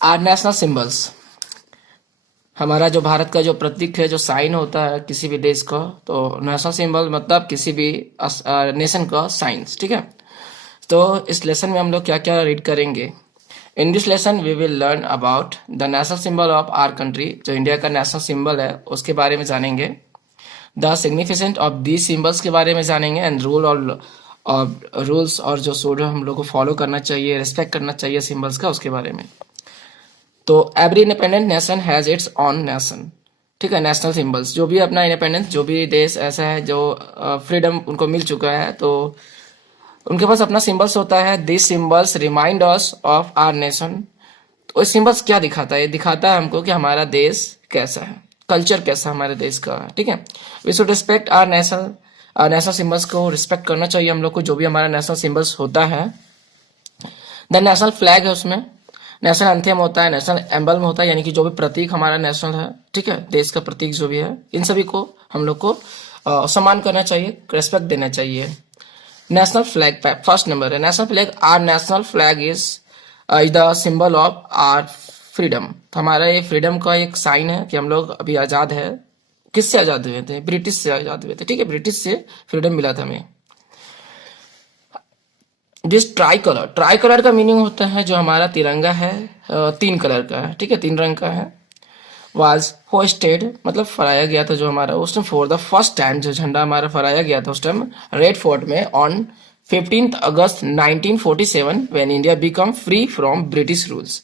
Are national symbols, हमारा जो भारत का जो प्रतीक है, जो साइन होता है किसी भी देश का, तो नेशनल सिंबल मतलब किसी भी नेशन का साइंस, ठीक है। तो इस लेसन में हम लोग क्या क्या रीड करेंगे। In this lesson we will learn about the national symbol of our country, जो इंडिया का नेशनल सिंबल है उसके बारे में जानेंगे। The significant of the symbols के बारे में जानेंगे, एंड और रूल्स और जो सोड हम लोग को फॉलो करना चाहिए, रिस्पेक्ट करना चाहिए सिंबल्स का, उसके बारे में। तो every independent nation has its on nation, ठीक है, नेशनल सिंबल्स। जो भी अपना इंडिपेंडेंस, जो भी देश ऐसा है जो फ्रीडम उनको मिल चुका है, तो उनके पास अपना सिंबल्स होता है। This symbols remind us of our nation. तो इस सिंबल्स क्या दिखाता है, ये दिखाता है हमको कि हमारा देश कैसा है, कल्चर कैसा हमारे देश का है, ठीक है। We should respect our national symbols को रिस्पेक्ट करना चाहिए हम लोग को, जो भी हमारा नेशनल सिंबल्स होता है। देन नेशनल फ्लैग है, उसमें नेशनल एंथेम होता है, नेशनल एम्बलम होता है, यानी कि जो भी प्रतीक हमारा नेशनल है, ठीक है, देश का प्रतीक जो भी है, इन सभी को हम लोग को सम्मान करना चाहिए, रेस्पेक्ट देना चाहिए। नेशनल फ्लैग फर्स्ट नंबर है, national flag. Our national flag is the symbol of our freedom. तो हमारा ये फ्रीडम का एक साइन है कि हम लोग अभी आजाद है। किससे आजाद हुए थे? ब्रिटिश से आजाद हुए थे, ठीक है, ब्रिटिश से फ्रीडम मिला था हमें। दिस ट्राई कलर का मीनिंग होता है जो हमारा तिरंगा है, 3 कलर का है, ठीक है, 3 रंग का है। वाज होस्टेड मतलब फहराया गया था जो हमारा उस time, for the first time जो झंडा हमारा फहराया गया था उस टाइम रेड फोर्ट में on 15 August 1947 when India become free from British rules.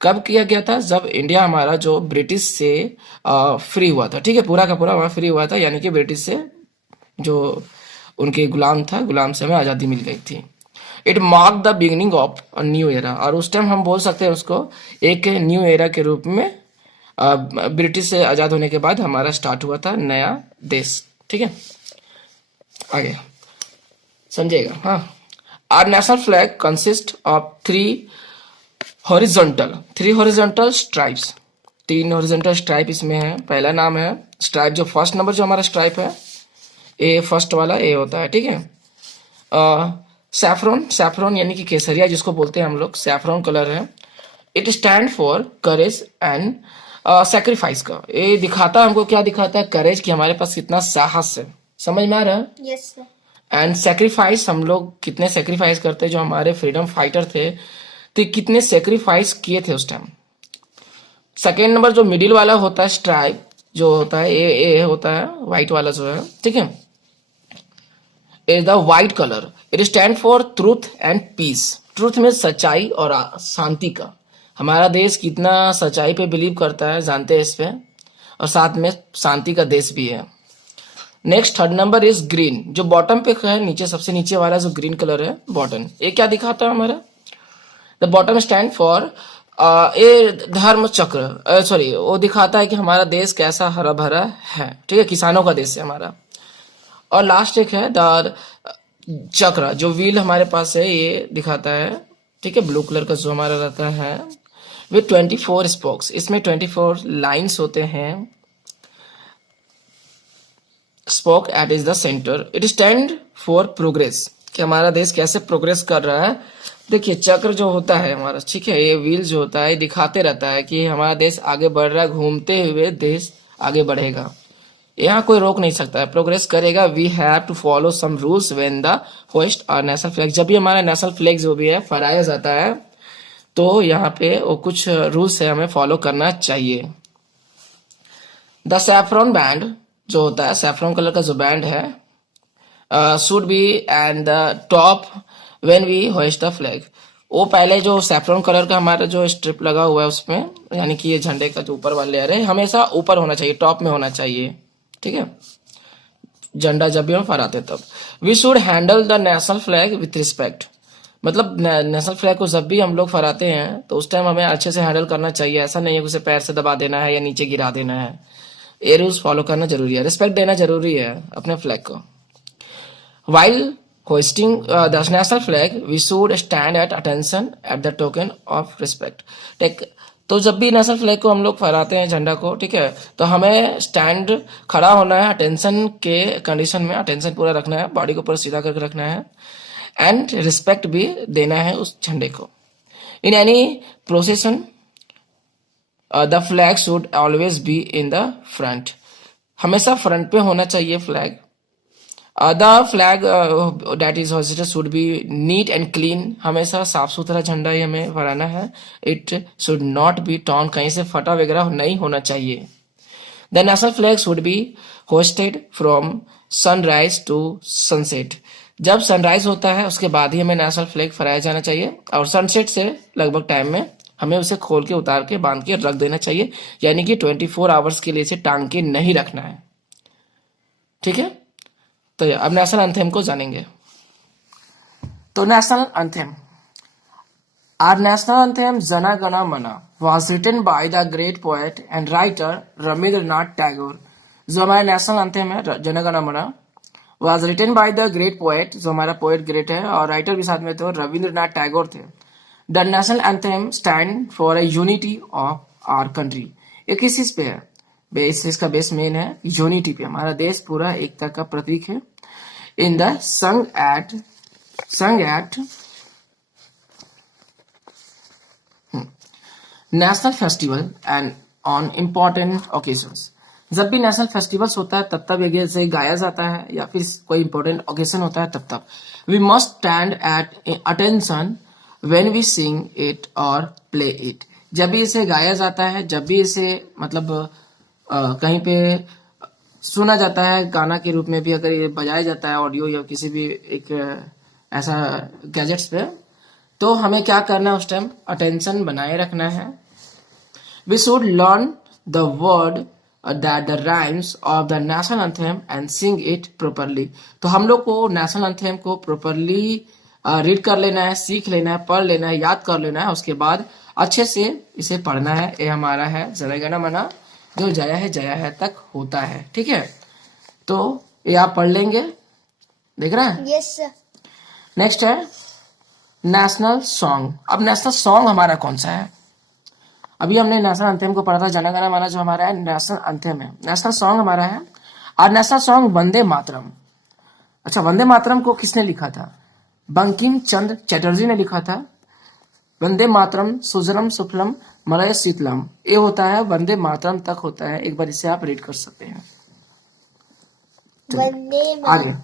कब किया गया था? जब इंडिया हमारा जो ब्रिटिश से फ्री हुआ था, ठीक है, पूरा का पूरा वहां फ्री हुआ था, यानी कि ब्रिटिश से जो उनके गुलाम था, गुलाम से हमें आज़ादी मिल गई थी। It mark the beginning of a new era, और उस टाइम हम बोल सकते हैं उसको एक न्यू एरा के रूप में। ब्रिटिश से आज़ाद होने के बाद हमारा स्टार्ट हुआ था नया देश, ठीक है। आगे समझिएगा, हाँ। Our national flag consist of three horizontal stripes, 3 horizontal stripe इसमें है। पहला नाम है स्ट्राइप, जो फर्स्ट नंबर जो हमारा स्ट्राइप है, ए फर्स्ट वाला ए होता है, ठीक है। सैफरॉन यानी कि केसरिया जिसको बोलते हैं हम लोग, सैफरॉन कलर है। It stand for courage and sacrifice का, ये दिखाता है हमको, क्या दिखाता है? करेज, कि हमारे पास कितना साहस है, समझ में आ रहा है? Yes sir. एंड सेक्रीफाइस, हम लोग कितने सेक्रीफाइस करते हैं, जो हमारे फ्रीडम फाइटर थे तो कितने सेक्रीफाइस किए थे उस टाइम। सेकेंड नंबर जो मिडिल वाला होता है स्ट्राइप जो होता है, ए होता है व्हाइट वाला जो है, ठीक है, is the white colour. It stand for truth and peace. Truth में सच्चाई और शांति का, हमारा देश कितना सच्चाई पे बिलीव करता है जानते हैं इस पे, और साथ में शांति का देश भी है। Next third number is green, जो बॉटम पे है, नीचे सबसे नीचे वाला जो ग्रीन कलर है बॉटम, ये क्या दिखाता है हमारा? द बॉटम स्टैंड फॉर ये धर्म चक्र, सॉरी, वो दिखाता है कि हमारा देश कैसा हरा भरा है, ठीक है, किसानों का देश है हमारा। और लास्ट एक है द चक्र, जो व्हील हमारे पास है, ये दिखाता है, ठीक है, ब्लू कलर का जो हमारा रहता है विथ 24 स्पोक्स, इसमें 24 लाइन्स होते हैं। Spoke at is the centre. It stand for progress, कि हमारा देश कैसे प्रोग्रेस कर रहा है। देखिए चक्र जो होता है हमारा, ठीक है, ये व्हील जो होता है दिखाते रहता है कि हमारा देश आगे बढ़ रहा है, घूमते हुए देश आगे बढ़ेगा, यहाँ कोई रोक नहीं सकता है, प्रोग्रेस करेगा। We have to follow some rules when the hoist our national flag, जब भी हमारा नेशनल फ्लैग जो भी है फहराया जाता है, तो यहाँ पे वो कुछ रूल्स है हमें फॉलो करना चाहिए। द सैफरॉन बैंड जो होता है, सैफरॉन कलर का जो बैंड है, should be and the top when we hoist the flag. वो पहले जो सैफरॉन कलर का हमारा जो स्ट्रिप लगा हुआ है उसमें, यानी कि ये झंडे का जो ऊपर वाला लेयर है, हमेशा ऊपर होना चाहिए, टॉप में होना चाहिए, ठीक है, झंडा जब भी हम फहराते तब। We should handle the national flag with respect, मतलब नेशनल फ्लैग को जब भी हम लोग फहराते हैं तो उस टाइम हमें अच्छे से हैंडल करना चाहिए। ऐसा नहीं है कि उसे पैर से दबा देना है या नीचे गिरा देना है, ये रूल्स फॉलो करना जरूरी है, रिस्पेक्ट देना जरूरी है अपने फ्लैग को। While hoisting the national flag we should stand at attention at the token of respect. तो जब भी नेशनल फ्लैग को हम लोग फहराते हैं, झंडा को, ठीक है, तो हमें स्टैंड खड़ा होना है, अटेंशन के कंडीशन में अटेंशन पूरा रखना है, बॉडी को पूरा सीधा करके रखना है, एंड रिस्पेक्ट भी देना है उस झंडे को। In any procession the flag should always be in the front, हमेशा फ्रंट पे होना चाहिए flag. The flag that is hoisted should be neat and clean, हमेशा साफ सुथरा झंडा ही हमें फहराना है। It should not be torn, कहीं से फटा वगैरह नहीं होना चाहिए। The national flag should be hoisted from sunrise to sunset, जब सनराइज होता है उसके बाद ही हमें नेशनल फ्लैग फहराया जाना चाहिए, और सनसेट से लगभग टाइम में हमें उसे खोल के उतार के बांध के रख देना चाहिए, यानी कि 24 आवर्स के लिए इसे टांग के नहीं रखना है। ठीक है, तो अब नेशनल एंथेम को जानेंगे। तो national anthem, our national anthem Jana Gana Mana was written by the great poet and writer Rabindranath Tagore। जो हमारा नेशनल एंथेम है जन गण मन was written by the great poet, जो हमारा पोएट ग्रेट है और राइटर भी साथ में थे, रविंद्रनाथ टैगोर थे। The national anthem stand for a unity of our country, ये किस चीज पे है बेस, इसका बेस मेन है यूनिटी पे, हमारा देश पूरा एकता का प्रतीक है। In the song at national festival and on important occasions, जब भी नेशनल फेस्टिवल्स होता है तब तब ये से गाया जाता है, या फिर कोई इंपॉर्टेंट ओकेजन होता है तब तब। We must stand at attention when we sing it और प्ले इट, जब भी इसे गाया जाता है, जब भी इसे मतलब कहीं पे सुना जाता है गाना के रूप में भी, अगर ये बजाया जाता है ऑडियो या किसी भी एक ऐसा गैजेट्स पे, तो हमें क्या करना है उस टाइम अटेंशन बनाए रखना है। We should learn the word that the rhymes of the national anthem and sing it properly। तो हम लोग को नेशनल एंथेम को प्रॉपरली रीड कर लेना है, सीख लेना है, पढ़ लेना है, याद कर लेना है, उसके बाद अच्छे से इसे पढ़ना है। ये हमारा है जन गण मन, जो जया है तक होता है। ठीक है, तो ये आप पढ़ लेंगे, देख रहे हैं? Yes sir. नेक्स्ट है नेशनल सॉन्ग। अब नेशनल सॉन्ग हमारा कौन सा है? अभी हमने नेशनल एंथेम को पढ़ा था, जन गण मन जो हमारा है नेशनल एंथेम है। नेशनल सॉन्ग हमारा है, और नेशनल सॉन्ग वंदे मातरम। अच्छा, वंदे मातरम को किसने लिखा था? बंकिम चंद्र चटर्जी ने लिखा था। वंदे मातरम सुजलम सुफलम मलय शीतलम, ये होता है वंदे मातरम तक होता है, एक बार इसे आप रीड कर सकते हैं। वंदे आगे,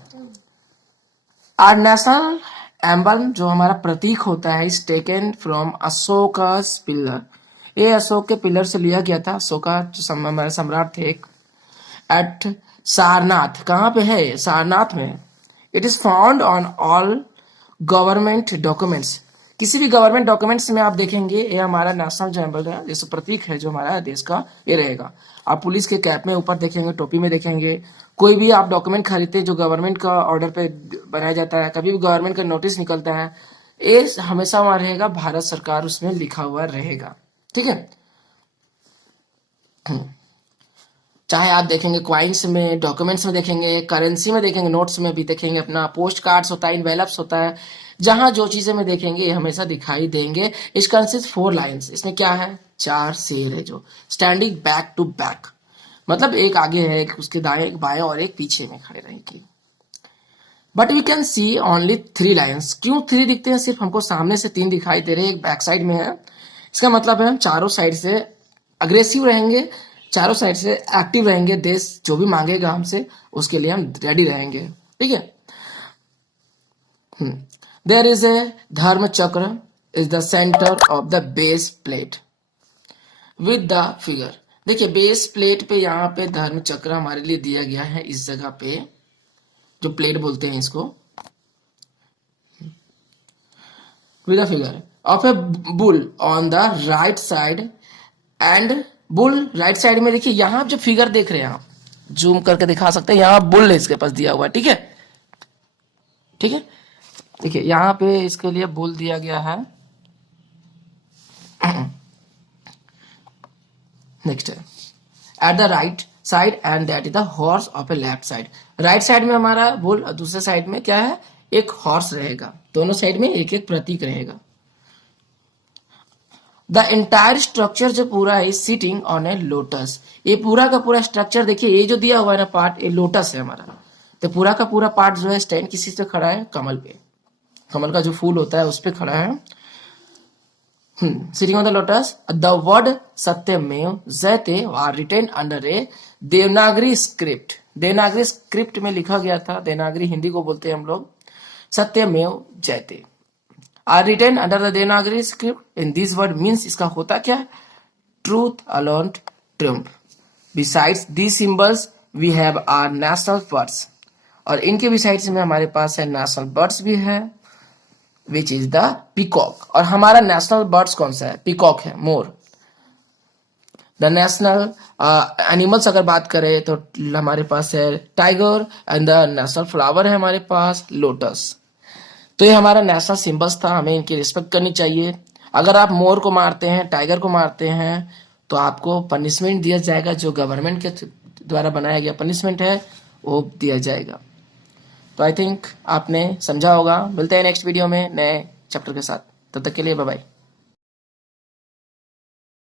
आर नेशनल एम्बलम जो हमारा प्रतीक होता है इज टेकन फ्रॉम अशोकास पिलर, ये अशोक के पिलर से लिया गया था। अशोका जो हमारे सम्राट थे एक, एट सारनाथ, कहाँ पे है? सारनाथ में। It is found on all government documents, किसी भी गवर्नमेंट डॉक्यूमेंट्स में आप देखेंगे ये हमारा नेशनल जो एम्बल है, जैसे प्रतीक है जो हमारा देश का, ये रहेगा। आप पुलिस के कैप में ऊपर देखेंगे, टोपी में देखेंगे, कोई भी आप डॉक्यूमेंट खरीदते जो गवर्नमेंट का ऑर्डर पे बनाया जाता है, कभी भी गवर्नमेंट का नोटिस निकलता है, ये हमेशा वहां रहेगा भारत सरकार उसमें लिखा हुआ रहेगा। ठीक है, चाहे आप देखेंगे क्वाइंस में, डॉक्यूमेंट्स में देखेंगे, करेंसी में देखेंगे, नोट्स में भी देखेंगे, अपना पोस्ट कार्ड्स होता है, इनवेलप्स होता है, जहां जो चीजें में देखेंगे ये हमेशा दिखाई देंगे। इस कंसिस्ट 4 लाइन्स, इसमें क्या है? 4 शेर है जो स्टैंडिंग बैक टू बैक, मतलब एक आगे है, एक उसके दाएं, एक बाएं और एक पीछे में खड़े रहेंगे। But we can see only 3 lines. क्यों 3 दिखते हैं? सिर्फ हमको सामने से 3 दिखाई दे रहे हैं, एक बैक साइड में है। इसका मतलब है हम चारों साइड से अग्रेसिव रहेंगे, चारों साइड से एक्टिव रहेंगे, देश जो भी मांगेगा हमसे उसके लिए हम रेडी रहेंगे। ठीक है, देयर इज ए धर्म चक्र is the centre of the base plate with the figure. देखिए बेस प्लेट पे यहाँ पे धर्म चक्र हमारे लिए दिया गया है, इस जगह पे जो प्लेट बोलते हैं इसको, with the figure of A bull on the right side and bull right side में। देखिए यहाँ जो फिगर देख रहे हैं आप, जूम करके दिखा सकते हैं, यहाँ बुल इसके पास दिया हुआ है। ठीक है, ठीक है, देखिए यहाँ पे इसके लिए बुल दिया गया है। नेक्स्ट है at the right side and that is the horse of A left side. Right side में हमारा बुल और दूसरे साइड में क्या है? एक हॉर्स रहेगा, दोनों साइड में एक एक प्रतीक रहेगा। द एंटायर स्ट्रक्चर जो पूरा है सिटिंग ऑन ए लोटस, ये पूरा का पूरा स्ट्रक्चर देखिए, ये जो दिया हुआ है ना पार्ट, ये लोटस है हमारा। तो पूरा का पूरा पार्ट जो है स्टैंड किसी से खड़ा है? कमल पे, कमल का जो फूल होता है उस पे खड़ा है। Sitting on the lotus. The word Satyamev Jayate are written under a Devanagari script. Devanagari script में लिखा गया था. देवनागरी हिंदी को बोलते हैं हम लोग. Satyamev Jayate are written under the Devanagari script. In this word means इसका होता क्या है? Truth alone triumph. Besides these symbols we have our national birds. और इनके बिसाइड्स में हमारे पास है नेशनल बर्ड्स भी है, विच इज द पीकॉक. और हमारा नेशनल बर्ड्स कौन सा है? पीकॉक है, मोर. द नेशनल एनिमल्स अगर बात करें तो हमारे पास है tiger and the national flower है हमारे पास लोटस. तो ये हमारा नेशनल सिंबल्स था, हमें इनकी रिस्पेक्ट करनी चाहिए. अगर आप मोर को मारते हैं, टाइगर को मारते हैं, तो आपको पनिशमेंट दिया जाएगा. जो गवर्नमेंट के द्वारा बनाया गया पनिशमेंट है वो दिया जाएगा. तो आई थिंक आपने समझा होगा. मिलते हैं नेक्स्ट वीडियो में नए चैप्टर के साथ. तब तक के लिए बाय बाय.